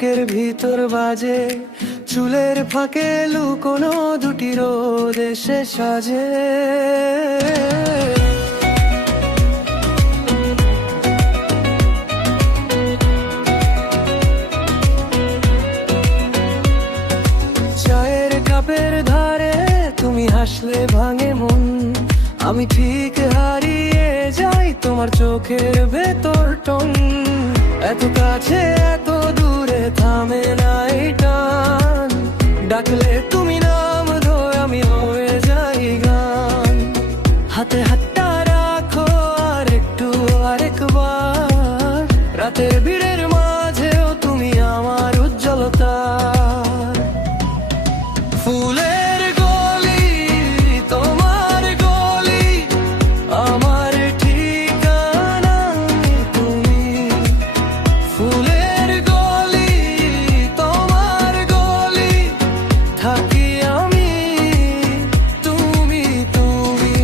বুকের ভিতর বাজে, চুলের ফাঁকে লুকোনো দুটি রোদ এসে সাজে। চায়ের কাপের ধারে তুমি হাসলে ভাঙে মন, আমি ঠিক হারিয়ে যাই তোমার চোখের ভেতর টন। এত কাছে এত দূরে থামে না এই টান, ডাকলে তুমি নাম ধরে আমি হয়ে যাই গান। হাতে হাতটা রাখো আর একটু আরেকবার, রাতের ভিড়ের মাঝেও তুমি আমার উজ্জ্বলতা। ফুলের গলি তোমার গলি, আমার ঠিকানা তুমি। ফুলের গলি তোমার গলি, থাকি আমি তুমি তুমি।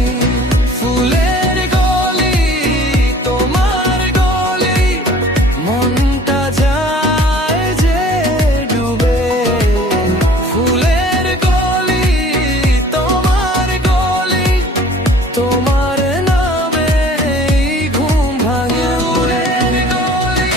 ফুলের গলি তোমার গলি, মনটা যায় যে ডুবে। ফুলের গলি তোমার গলি, তোমার নামে ঘুম ভাঙে। ফুলের গলি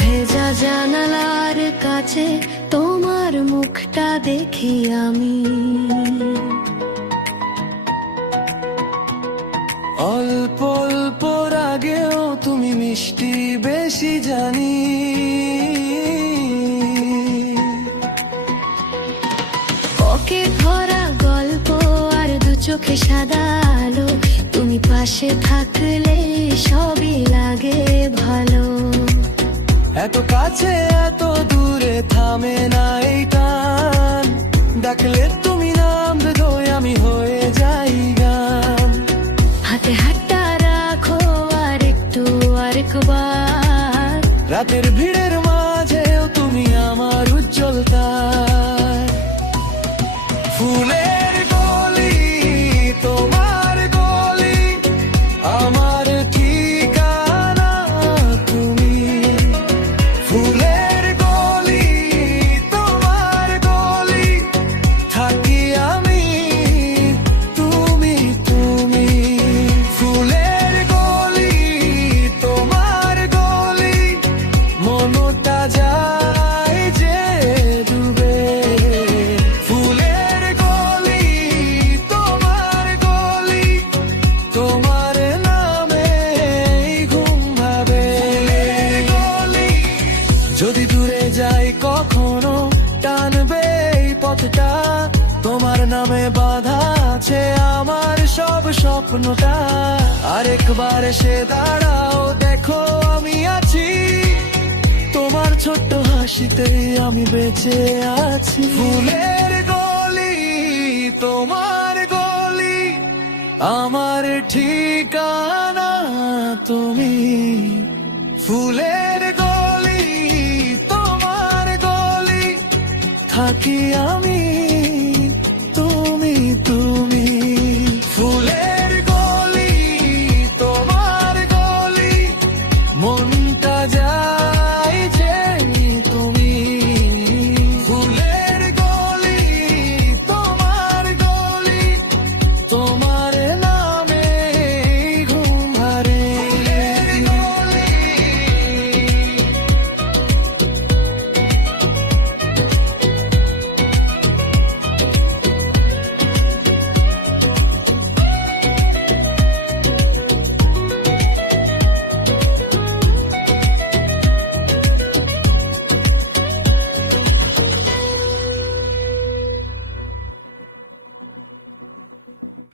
ভেজা জানালার কাছে তোমার মুখটা দেখি আমি। অল্প অল্প রাগেও তুমি মিষ্টি বেশি জানি। ওকে ভরা গল্প আর দু চোখে সাদা আলো, তুমি পাশে থাকলে সবই লাগে ভালো। এত কাছে এত দূরে থামে না এই টান, ডাকলে তুমি নাম ধরে আমি হয়ে যাই গান। হাতে হাতটা রাখো আর একটু আরেকবার, রাতের ভিড়ের মাঝেও তুমি আমার উজ্জ্বলতা। ফুলের গলি তোমার গলি, আমার ঠিকানা তুমি। ফুলের গলি তোমার গলি, থাকি আমি তুমি তুমি। ফুলের গলি তোমার গলি, মনটা যায় যে ডুবে। ফুলের গলি তোমার গলি, তোমার নামে ঘুম ভাবে। ফুলের গলি যদি দূরে যাই কখনো, টানবে এই পথটা, তোমার নামে বাঁধা আছে আমার সব স্বপ্নটা। আরেকবার এসে দাঁড়াও, দেখো আমি আছি, তোমার ছোট্ট হাসিতে আমি বেঁচে আছি। ফুলের গলি তোমার গলি, আমার ঠিকানা তুমি। ফুলের গলি তোমার গলি, থাকি আমি